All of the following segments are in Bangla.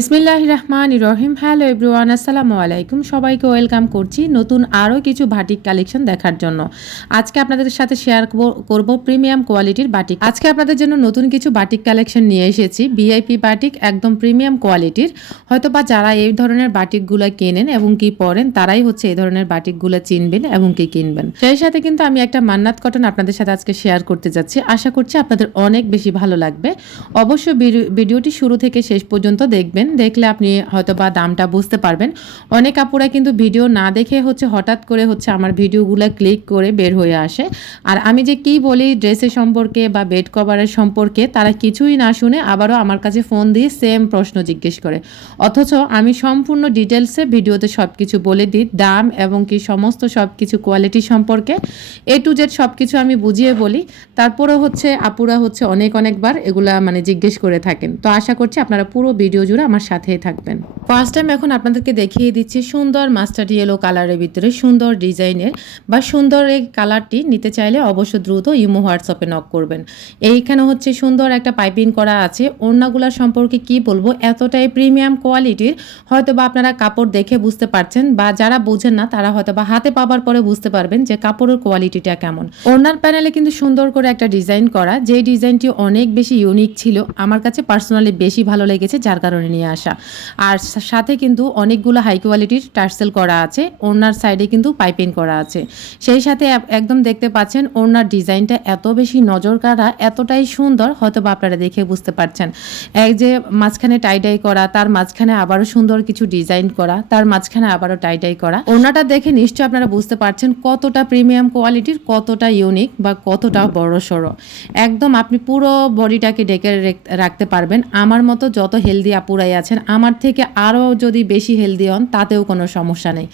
বিসমিল্লাহ রহমান রহিম হ্যালো এভরিওয়ান, আসসালামু আলাইকুম। সবাইকে ওয়েলকাম করছি নতুন আরও কিছু বাটিক কালেকশন দেখার জন্য। আজকে আপনাদের সাথে শেয়ার করব প্রিমিয়াম কোয়ালিটির বাটিক। আজকে আপনাদের জন্য নতুন কিছু বাটিক কালেকশন নিয়ে এসেছি, ভিআইপি বাটিক, একদম প্রিমিয়াম কোয়ালিটির। হয়তো বা যারা এই ধরনের বাটিকগুলো কেনেন এবং কি পরেন, তারাই হচ্ছে এই ধরনের বাটিকগুলো চিনবেন এবং কি কিনবেন। সেই সাথে কিন্তু আমি একটা মান্নাত কটন আপনাদের সাথে আজকে শেয়ার করতে যাচ্ছি। আশা করছি আপনাদের অনেক বেশি ভালো লাগবে। অবশ্যই ভিডিওটি শুরু থেকে শেষ পর্যন্ত দেখবেন। দেখলে আপনি হয়তো বা দামটা বুঝতে পারবেন। অনেক আপুরা কিন্তু ভিডিও না দেখে হচ্ছে হঠাৎ করে হচ্ছে আমার ভিডিওগুলো ক্লিক করে বের হয়ে আসে। আর আমি যে কি বলি ড্রেসের সম্পর্কে বা বেড কভারের সম্পর্কে তারা কিছুই না শুনে আবারও আমার কাছে ফোন দিয়ে সেম প্রশ্ন জিজ্ঞেস করে। অথচ আমি সম্পূর্ণ ডিটেলসে ভিডিওতে সব কিছু বলে দিই, দাম এবং কি সমস্ত সব কিছু কোয়ালিটি সম্পর্কে। এ টু জেড সব কিছু আমি বুঝিয়ে বলি। তারপরেও হচ্ছে আপুরা হচ্ছে অনেক অনেকবার এগুলা মানে জিজ্ঞেস করে থাকেন। তো আশা করছি আপনারা পুরো ভিডিও জুড়ে আমার সাথেই থাকবেন। ফার্স্ট টাইম এখন আপনাদেরকে দেখিয়ে দিচ্ছি সুন্দর মাস্টার ইয়েলো কালারের ভিতরে সুন্দর ডিজাইনের বা সুন্দর এই কালারটি নিতে চাইলে অবশ্য দ্রুত ইমো হোয়াটসঅ্যাপে নক করবেন। এইখানে হচ্ছে সুন্দর একটা পাইপিং করা আছে। ওড়নাগুলার সম্পর্কে কি বলব? এতটাই প্রিমিয়াম কোয়ালিটির হয়তো বা আপনারা কাপড় দেখে বুঝতে পারছেন বা যারা বোঝেন না, তারা হয়তো বা হাতে পাবার পরে বুঝতে পারবেন যে কাপড়ের কোয়ালিটিটা কেমন। ওড়নার প্যানেলে কিন্তু সুন্দর করে একটা ডিজাইন করা। যে ডিজাইনটি অনেক বেশি ইউনিক ছিল, আমার কাছে পার্সোনালি বেশি ভালো লেগেছে, যার কারণে নিয়ে আসা। আর সাথে কিন্তু অনেকগুলো হাই কোয়ালিটির টার্সেল করা আছে ওনার সাইডে কিন্তু পাইপিং করা আছে। সেই সাথে একদম দেখতে পাচ্ছেন ওনার ডিজাইনটা এত বেশি নজর কাড়া, এতটাই সুন্দর হয়তো বা আপনারা দেখে বুঝতে পারছেন। এক যে মাঝখানে টাইডাই করা, তার মাঝখানে আবারও সুন্দর কিছু ডিজাইন করা, তার মাঝখানে আবারও টাইডাই করা। ওনাটা দেখে নিশ্চয়ই আপনারা বুঝতে পারছেন কতটা প্রিমিয়াম কোয়ালিটির কতটা ইউনিক বা কতটা বড় সড়ো। একদম আপনি পুরো বডিটাকে ডেকে রাখতে পারবেন। আমার মতো যত হেলদি আপুরাই আছেন, আমার থেকে আরও যদি বেশি হেলদি হন, তাতেও কোনো সমস্যা নেই।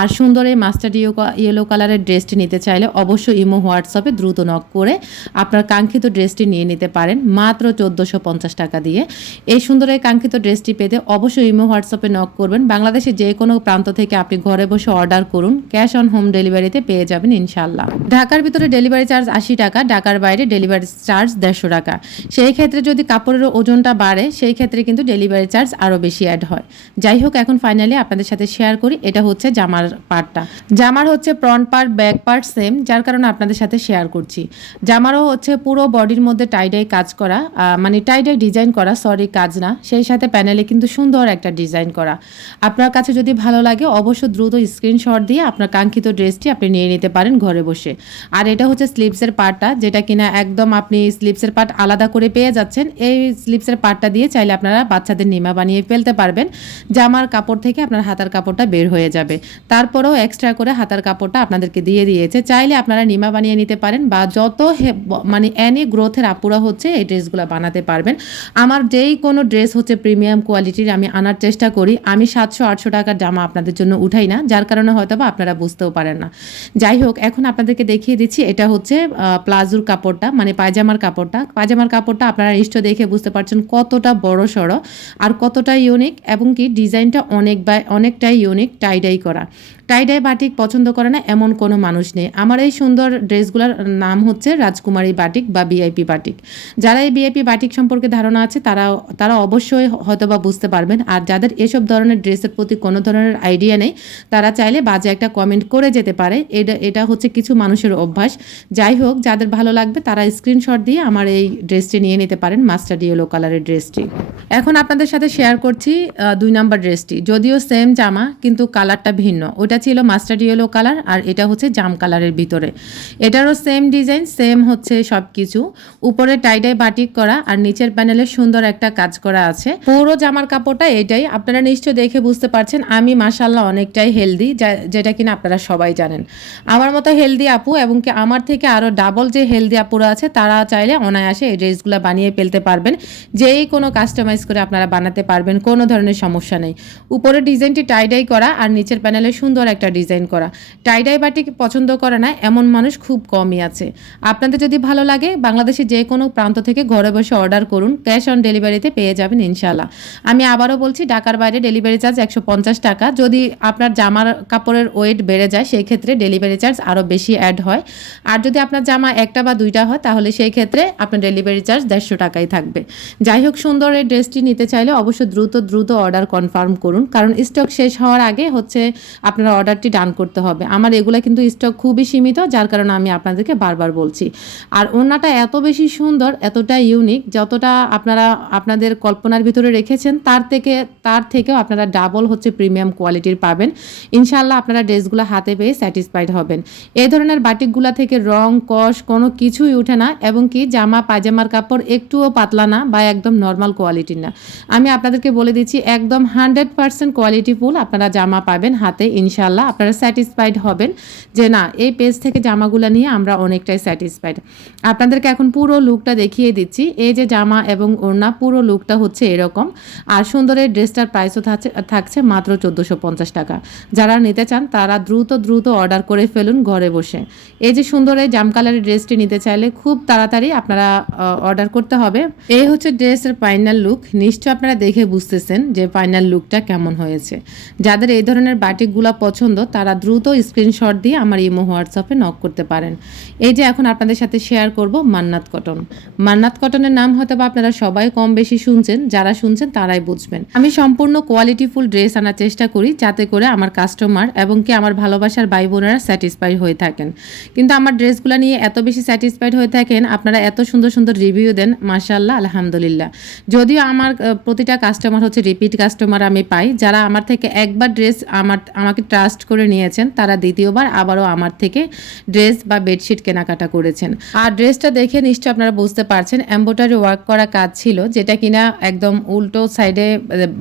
আর সুন্দর এই মাস্টার্ড ইয়েলো কালারের ড্রেসটি নিতে চাইলে অবশ্যই ইমো হোয়াটসঅ্যাপে দ্রুত নক করে আপনার কাঙ্ক্ষিত ড্রেসটি নিয়ে নিতে পারেন, মাত্র চোদ্দোশো পঞ্চাশ টাকা দিয়ে। এই সুন্দর এই কাঙ্ক্ষিত ড্রেসটি পেতে অবশ্যই ইমো হোয়াটসঅ্যাপে নক করবেন। বাংলাদেশের যে কোনো প্রান্ত থেকে আপনি ঘরে বসে অর্ডার করুন ক্যাশ অন হোম ডেলিভারিতে পেয়ে যাবেন ইনশাল্লাহ ঢাকার ভিতরে ডেলিভারি চার্জ আশি টাকা, ঢাকার বাইরে ডেলিভারি চার্জ দেড়শো টাকা। সেই ক্ষেত্রে যদি কাপড়ের ওজনটা বাড়ে, সেই ক্ষেত্রে কিন্তু ডেলিভারি চার্জ আরও বেশি অ্যাড হয়। যাই হোক এখন ফাইনালি আপনাদের সাথে শেয়ার করি, এটা হচ্ছে জামার পার্টটা জামার হচ্ছে front part back part same যার কারণে আপনাদের সাথে শেয়ার করছি। জামারও হচ্ছে পুরো বডির মধ্যে টাইডাই কাজ করা মানে টাইডাই ডিজাইন করা সরি কাজ না। সেই সাথে প্যানেলে কিন্তু সুন্দর একটা ডিজাইন করা। আপনার কাছে যদি ভালো লাগে অবশ্য দ্রুত স্ক্রিনশট দিয়ে আপনার কাঙ্ক্ষিত ড্রেসটি আপনি নিয়ে নিতে পারেন ঘরে বসে। আর এটা হচ্ছে স্লিপসের পার্টটা যেটা কিনা একদম আপনি স্লিপসের পার্ট আলাদা করে পেয়ে যাচ্ছেন। এই স্লিপসের পার্টটা দিয়ে চাইলে আপনারা বাচ্চাদের নিমা বানিয়ে ফেলতে পারবেন। জামার কাপড় থেকে আপনার হাতার কাপড়টা বের হয়ে যাবে। তারপরেও এক্সট্রা করে হাতার কাপড়টা আপনাদেরকে দিয়ে দিয়েছে। চাইলে আপনারা নিমা বানিয়ে নিতে পারেন বা যত মানে অ্যানি গ্রোথের আপুরা হচ্ছে এই ড্রেসগুলো বানাতে পারবেন। আমার যেই কোনো ড্রেস হচ্ছে প্রিমিয়াম কোয়ালিটির আমি আনার চেষ্টা করি। আমি সাতশো, আটশো টাকার জামা আপনাদের জন্য উঠাই না। যার কারণে হয়তো বা আপনারা বুঝতেও পারেন না। যাই হোক, এখন আপনাদেরকে দেখিয়ে দিচ্ছি এটা হচ্ছে প্লাজোর কাপড়টা মানে পায়জামার কাপড়টা। পায়জামার কাপড়টা আপনারা নিশ্চয় দেখে বুঝতে পারছেন কতটা বড় সড়ো আর কতটা ইউনিক এবং কি ডিজাইনটা অনেক বা অনেকটাই ইউনিক টাইডাই করা। টাইডাই বাটিক পছন্দ করে না এমন কোনো মানুষ নেই। আমার এই সুন্দর ড্রেসগুলোর নাম হচ্ছে রাজকুমারী বাটিক বা বিআইপি বাটিক। যারা এই বিআইপি বাটিক সম্পর্কে ধারণা আছে তারা তারা অবশ্যই হয়তো বা বুঝতে পারবেন। আর যাদের এসব ধরনের ড্রেসের প্রতি কোনো ধরনের আইডিয়া নেই, তারা চাইলে বাজে একটা কমেন্ট করে যেতে পারে। এটা এটা হচ্ছে কিছু মানুষের অভ্যাস। যাই হোক, যাদের ভালো লাগবে, তারা স্ক্রিনশট দিয়ে আমার এই ড্রেসটি নিয়ে নিতে পারেন, মাস্টার ইয়েলো কালারের ড্রেসটি। এখন আপনাদের সাথে শেয়ার করছি দুই নাম্বার ড্রেসটি। যদিও সেম জামা, কিন্তু কালারটা ভিন্ন। ওটা ছিল মাস্টার্ড ইয়েলো কালার আর এটা হচ্ছে জাম কালারের ভিতরে। এটারও সেম ডিজাইন সেম হচ্ছে সব কিছু উপরে টাইডাই বাটিক করা আর নিচের প্যানেলে সুন্দর একটা কাজ করা আছে। পুরো জামার কাপড়টা এটাই। আপনারা নিশ্চয় দেখে বুঝতে পারছেন, আমি মাসাল্লাহ অনেকটাই হেলদি যেটা কিনা আপনারা সবাই জানেন। আমার মতো হেলদি আপু এবং কি আমার থেকে আরও ডাবল যে হেলদি আপুরা আছে, তারা চাইলে অনায়াসে এই ড্রেসগুলো বানিয়ে ফেলতে পারবেন। যেই কোনো কাস্টমাইজ করে আপনারা বানাতে পারবেন, কোনো ধরনের সমস্যা নেই। উপরে ডিজাইনটি টাইডাই করা আর নিচের প্যানেলে সুন্দর একটা ডিজাইন করা। টাইডাই বাটিক পছন্দ করে না? এমন মানুষ খুব কমই আছে। আপনাদের যদি ভালো লাগে, বাংলাদেশের যে কোনো প্রান্ত থেকে ঘরে বসে অর্ডার করুন। ক্যাশ অন ডেলিভারিতে পেয়ে যাবেন ইনশাল্লাহ আমি আবারও বলছি, ঢাকার বাইরে ডেলিভারি চার্জ একশো পঞ্চাশ টাকা। যদি আপনার জামার কাপড়ের ওয়েট বেড়ে যায় সেই ক্ষেত্রে ডেলিভারি চার্জ আরও বেশি অ্যাড হয়। আর যদি আপনার জামা একটা বা দুইটা হয়, তাহলে সেই ক্ষেত্রে আপনার ডেলিভারি চার্জ দেড়শো টাকাই থাকবে। যাই হোক, সুন্দর এই ড্রেসটি নিতে চাইলে অবশ্যই দ্রুত দ্রুত অর্ডার কনফার্ম করুন। কারণ স্টক শেষ হওয়ার আগে হচ্ছে আপনারা অর্ডারটি ডান করতে হবে। আমার এগুলো কিন্তু স্টক খুবই সীমিত, যার কারণে আমি আপনাদেরকে বারবার বলছি। আর ওড়নাটা এত বেশি সুন্দর, এতটা ইউনিক যতটা আপনারা আপনাদের কল্পনার ভিতরে রেখেছেন, তার থেকে, তার থেকেও আপনারা ডাবল হচ্ছে প্রিমিয়াম কোয়ালিটির পাবেন। ইনশাল্লাহ আপনারা ড্রেসগুলো হাতে পেয়ে স্যাটিসফাইড হবেন। এই ধরনের বাটিকগুলা থেকে রং কষ কোনো কিছুই উঠে না, এবং কি জামা, পায়জামার কাপড় একটুও পাতলা না বা একদম নর্মাল কোয়ালিটির না। আমি আপনাদেরকে বলে দিচ্ছি, একদম হান্ড্রেড পার্সেন্ট কোয়ালিটি ফুল আপনারা জামা পাবেন হাতে ইনশাল্লাহ আপনারা স্যাটিসফাইড হবেন যে না, এই পেজ থেকে জামাগুলো নিয়ে আমরা অনেকটাই স্যাটিসফাইড আপনাদেরকে এখন পুরো লুকটা দেখিয়ে দিচ্ছি। এই যে জামা এবং ওড়না, পুরো লুকটা হচ্ছে এরকম। আর সুন্দরের ড্রেসটার প্রাইসও থাকছে মাত্র চোদ্দোশো পঞ্চাশ টাকা। যারা নিতে চান, তারা দ্রুত দ্রুত অর্ডার করে ফেলুন ঘরে বসে। এই যে সুন্দর এই জাম কালারের ড্রেসটি নিতে চাইলে খুব তাড়াতাড়ি আপনারা অর্ডার করতে হবে। এই হচ্ছে ড্রেসের ফাইনাল লুক নিশ্চয় আপনারা দেখে বুঝতেছেন যে ফাইনাল লুকটা কেমন হয়েছে। যাদের এই ধরনের বাটিকগুলো পছন্দ, তারা দ্রুত স্ক্রিনশট দিয়ে আমার ইমো হোয়াটসঅ্যাপে নক করতে পারেন। এই যে এখন আপনাদের সাথে শেয়ার করব মান্নাত কটন। মান্নাত কটনের নাম হয়তো বা আপনারা সবাই কম বেশি শুনছেন, যারা শুনছেন তারাই বুঝবেন। আমি সম্পূর্ণ কোয়ালিটিফুল ড্রেস আনার চেষ্টা করি, যাতে করে আমার কাস্টমার এবং কি আমার ভালোবাসার ভাই বোনেরা স্যাটিসফাইড হয়ে থাকেন। কিন্তু আমার ড্রেসগুলো নিয়ে এত বেশি স্যাটিসফাইড হয়ে থাকেন, আপনারা এত সুন্দর সুন্দর রিভিউ দেন মাশাল্লাহ আলহামদুলিল্লাহ। যদিও আমার প্রতিটা কাস্টমার হচ্ছে রিপিট কাস্টমার আমি পাই, যারা আমার থেকে একবার ড্রেস আমার, আমাকে ট্রাস্ট করে নিয়েছেন, তারা দ্বিতীয়বার আবারও আমার থেকে ড্রেস বা বেডশিট কেনাকাটা করেছেন। আর ড্রেসটা দেখে নিশ্চয় আপনারা বুঝতে পারছেন এম্বোটারি ওয়ার্ক করা কাজ ছিল, যেটা কিনা একদম উল্টো সাইডে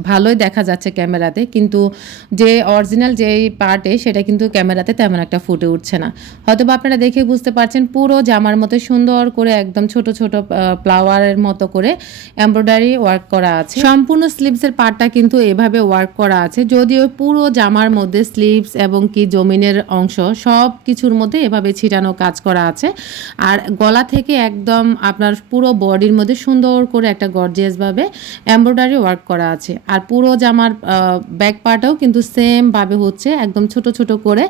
ভালোই দেখা যাচ্ছে ক্যামেরাতে, কিন্তু যে অরিজিনাল যে পার্টে, সেটা কিন্তু ক্যামেরাতে তেমন একটা ফুটে উঠছে না। হয়তো বা আপনারা দেখে বুঝতে পারছেন, পুরো জামার মতো সুন্দর করে, একদম ছোট ছোট ফ্লাওয়ারের মতো করে এমব্রয়ডারি ওয়ার্ক করা আছে। সম্পূর্ণ স্লিভসের পার্টটা কিন্তু এভাবে ওয়ার্ক করা আছে, যদিও পুরো জামার মধ্যে স্লিভস এবং কি জমিনের অংশ সব কিছুর মধ্যে এভাবে ছিটানো কাজ করা আছে। আর গলা থেকে একদম আপনার পুরো বডির মধ্যে সুন্দর করে একটা গর্জিয়াসভাবে এমব্রয়ডারি ওয়ার্ক করা আছে। আর পুরো জামার ব্যাক পার্টও কিন্তু সেমভাবে হচ্ছে, একদম ছোট ছোট করে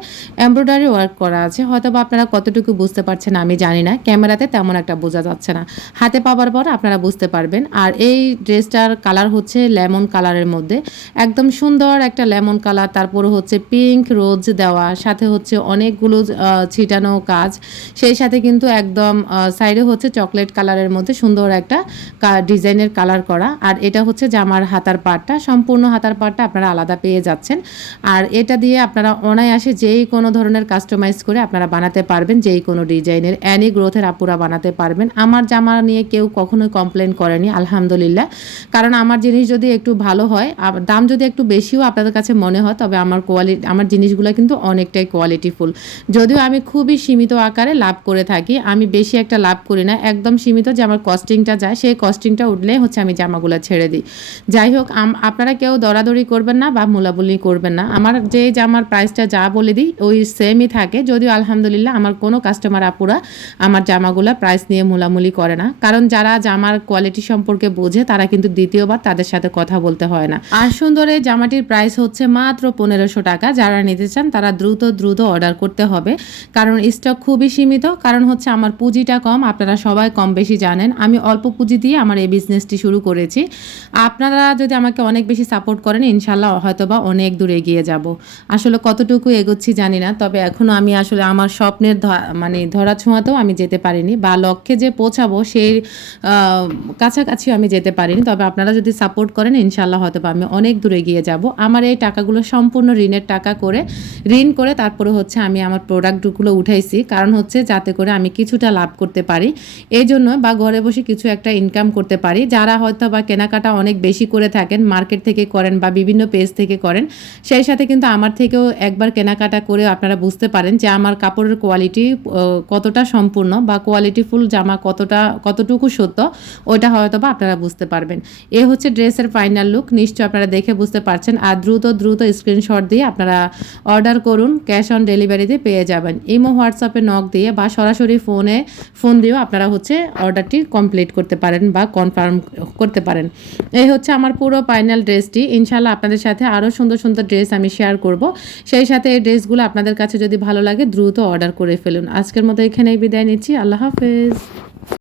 এমব্রয়ডারি ওয়ার্ক করা আছে। হয়তো বা আপনারা কতটুকু বুঝতে পারছেন আমি জানি না, ক্যামেরাতে তেমন একটা বোঝা যাচ্ছে না। হাতে পাওয়ার পর আপনারা বুঝতে পারবেন। আর এই ড্রেসটার কালার হচ্ছে লেমন কালারের মধ্যে। একদম সুন্দর একটা লেমন কালার, তারপরে হচ্ছে পিঙ্ক রোজ দেওয়া, সাথে হচ্ছে অনেকগুলো ছিটানো কাজ। সেই সাথে কিন্তু একদম সাইডে হচ্ছে চকলেট কালারের মধ্যে সুন্দর একটা ডিজাইনের কালার করা। আর এটা হচ্ছে জামার হাতার পাটটা। সম্পূর্ণ হাতার পাটটা আপনারা আলাদা পেয়ে যাচ্ছেন। আর এটা দিয়ে আপনারা অনায়াসে যেই কোনো ধরনের কাস্টমাইজ করে আপনারা বানাতে পারবেন, যেই কোনো ডিজাইনের। অ্যানি গ্রোথের আপুরা বানাতে পারবেন। আমার জামা নিয়ে কেউ কখনোই কমপ্লেন করেনি, আলহামদুলিল্লাহ। কারণ আমার জিনিস যদি একটু ভালো হয় দাম যদি একটু বেশিও আপনাদের কাছে মনে হয়, তবে আমার কোয়ালিটি আমার জিনিসগুলো কিন্তু অনেকটাই কোয়ালিটিফুল যদিও আমি খুবই সীমিত আকারে লাভ করে থাকি, আমি বেশি একটা লাভ করি না, একদম সীমিত যে আমার কস্টিংটা যায়, সেই কস্টিংটা উঠলে হচ্ছে আমি জামাগুলো ছেড়ে দিই। যাই হোক আপনারা কেউ দরাদরি করবেন না বা মুলাবুলি করবেন না। আমার যে জামার প্রাইসটা যা বলে দিই, ওই সেমই থাকে। যদিও আলহামদুলিল্লাহ আমার কোনো কাস্টমার আপুরা আমার জামাগুলো প্রাইস নিয়ে মোলামুলি করে না। কারণ যারা জামার কোয়ালিটি সম্পর্কে বোঝে, তারা কিন্তু দ্বিতীয়বার তাদের সাথে কথা বলতে হয় না। আর সুন্দরের জামাটির প্রাইস হচ্ছে মাত্র পনেরোশো টাকা, যারা নিতে চান তারা দ্রুত দ্রুত অর্ডার করতে হবে। কারণ স্টক খুবই সীমিত। কারণ হচ্ছে আমার পুঁজিটা কম আপনারা সবাই কম বেশি জানেন। আমি অল্প পুঁজি দিয়ে আমার এই বিজনেসটি শুরু করেছি। আপনারা যদি আমাকে অনেক বেশি সাপোর্ট করেন ইনশাল্লাহ হয়তোবা অনেক দূর এগিয়ে যাব। আসলে কতটুকু এগোচ্ছি জানি না তবে এখনও আমি আসলে আমার স্বপ্নের মানে ধরা ছোঁয়াতেও আমি যেতে পারিনি বা লক্ষ্যে যে পৌঁছাবো সেই আহ, কাছাকাছিও আমি যেতে পারিনি। তবে আপনারা যদি সাপোর্ট করেন ইনশাল্লাহ হয়তো বা আমি অনেক দূরে এগিয়ে যাব। আমার এই টাকাগুলো সম্পূর্ণ ঋণের টাকা করে, ঋণ করে তারপরে হচ্ছে আমি আমার প্রোডাক্টগুলো উঠাইছি। কারণ হচ্ছে যাতে করে আমি কিছুটা লাভ করতে পারি। এই জন্য বা ঘরে বসে কিছু একটা ইনকাম করতে পারি। যারা হয়তো বা কেনাকাটা অনেক বেশি করে থাকেন মার্কেট থেকে করেন বা বিভিন্ন পেজ থেকে করেন, সেই সাথে কিন্তু আমার থেকেও একবার কেনাকাটা করে আপনারা বুঝতে পারেন যে আমার কাপড়ের কোয়ালিটি কতটা সম্পূর্ণ বা কোয়ালিটিফুল জামা কতটা, কতটুকু সত্য, ওইটা হয়তো বা আপনারা বুঝতে পারবেন। এ হচ্ছে ড্রেসের ফাইনাল লুক নিশ্চয় আপনারা দেখে বুঝতে পারছেন। আর দ্রুত দ্রুত স্ক্রিনশট দিয়ে আপনারা অর্ডার করুন, ক্যাশ অন ডেলিভারিতে পেয়ে যাবেন। ইমো, হোয়াটসঅ্যাপে নক দিয়ে বা সরাসরি ফোনে ফোন দিয়েও আপনারা হচ্ছে অর্ডারটি কমপ্লিট করতে পারেন বা কনফার্ম করতে পারেন। এই হচ্ছে আমার পুরো ফাইনাল ড্রেসটি। ইনশাল্লাহ আপনাদের সাথে আরও সুন্দর সুন্দর ড্রেস আমি শেয়ার করব। সেই সাথে এই ড্রেসগুলো আপনাদের কাছে যদি ভালো লাগে, দ্রুত অর্ডার করে ফেলুন। আজকের মতো এখানেই বিদায় নিচ্ছি। আল্লাহ হাফেজ।